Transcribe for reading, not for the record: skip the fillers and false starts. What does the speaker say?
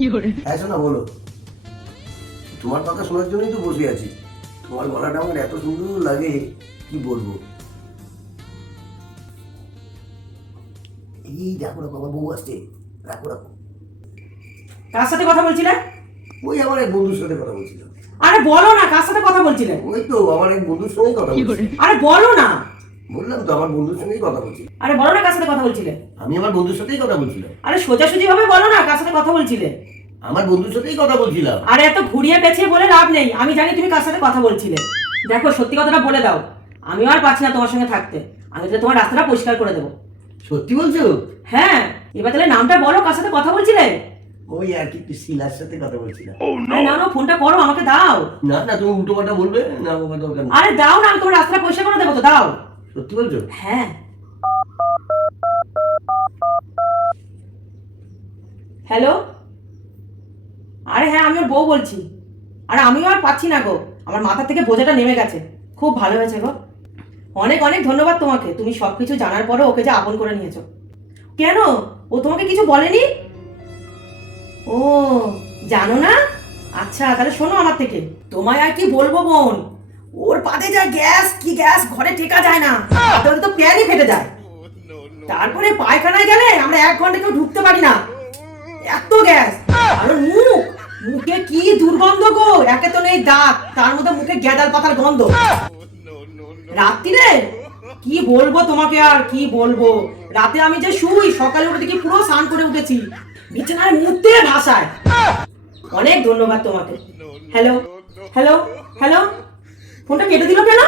হ্যাঁ শোনা বলো। তোমার কথা শোনার জন্যই তো বসে আছি। তোমার গলাটা আমার এত সুন্দর লাগে, কি বলবো। এই দেখো রাখো, আমার বউ আসছে। রাখো রাখো। কার সাথে কথা বলছিলে? ওই আমার এক বন্ধুর সাথে কথা বলছিলাম। আরে বলো না, কার সাথে কথা বলছিলে? ওই তো আমার এক বন্ধুর সঙ্গেই কথা বলছি। আরে বলো না। বললাম তো আমার বন্ধুর সঙ্গেই কথা বলছি। আরে বলো না, কার সাথে কথা বলছিলে? আমি আমার বন্ধুর সাথেই কথা বলছিলাম। আরে সোজাসুজি ভাবে বলো না, কার সাথে কথা বলছিলে? আমার বন্ধুর সাথেই কথা বলছিলাম। আরে এত ঘুরিয়ে পেঁচিয়ে বলে লাভ নেই, আমি জানি তুমি কার সাথে কথা বলছিলে। দেখো সত্যি কথাটা বলে দাও, আমি আর পাচ্ছি না তোমার সঙ্গে থাকতে। আমি তাহলে তোমার রাস্তাটা পরিষ্কার করে দেবো। সত্যি বলছো? হ্যাঁ, এবার তাহলে নামটা বলো, কার সাথে কথা বলছিলে? ওই আর কি একটু শিলার সাথে কথা বলছিলাম। আরে না না, ফোনটা করো, আমাকে দাও। না না, তুমি উল্টো পাল্টা বলবে না, বাবা দরকার নেই। আরে দাও না, আমি তোমার রাস্তাটা পরিষ্কার করে দেবো তো, দাও। সত্যি বলছো? হ্যাঁ। হ্যালো। আরে হ্যাঁ, আমি ওর বউ বলছি। আরে আমিও আর পাচ্ছি না গো, আমার মাথা থেকে বোঝাটা নেমে গেছে। খুব ভালো হয়েছে গো, অনেক অনেক ধন্যবাদ তোমাকে। তুমি সবকিছু জানার পরে ওকে যে আপন করে নিয়েছো। কেন, ও তোমাকে কিছু বলেনি? ও, জানো না? আচ্ছা তাহলে শোনো আমার থেকে। তোমায় আর কি বলবো বোন, ওর পাতে যা গ্যাস, কি গ্যাস ঘরে টেকা যায় না, তাহলে তো প্যানই ফেটে যায়। তারপরে পায়খানায় গেলে আমরা 1 ঘন্টা কেউ ঢুকতে পারি না, এত গ্যাস। আর ওর মুখে কি দুর্গন্ধ গো, একে তো নেই দাঁত, তার মধ্যে মুখে গেঁদাল পাতার গন্ধ। রাত্রিরে কি বলবো তোমাকে, আর কি বলবো। রাতে আমি যে শুই, সকালে উঠে দেখি পুরো স্নান করে উঠেছি, বিছানায় মুহূর্তে ভাসায়। অনেক ধন্যবাদ তোমাকে। হ্যালো হ্যালো হ্যালো, ফোনটা কেটে দিল কেন?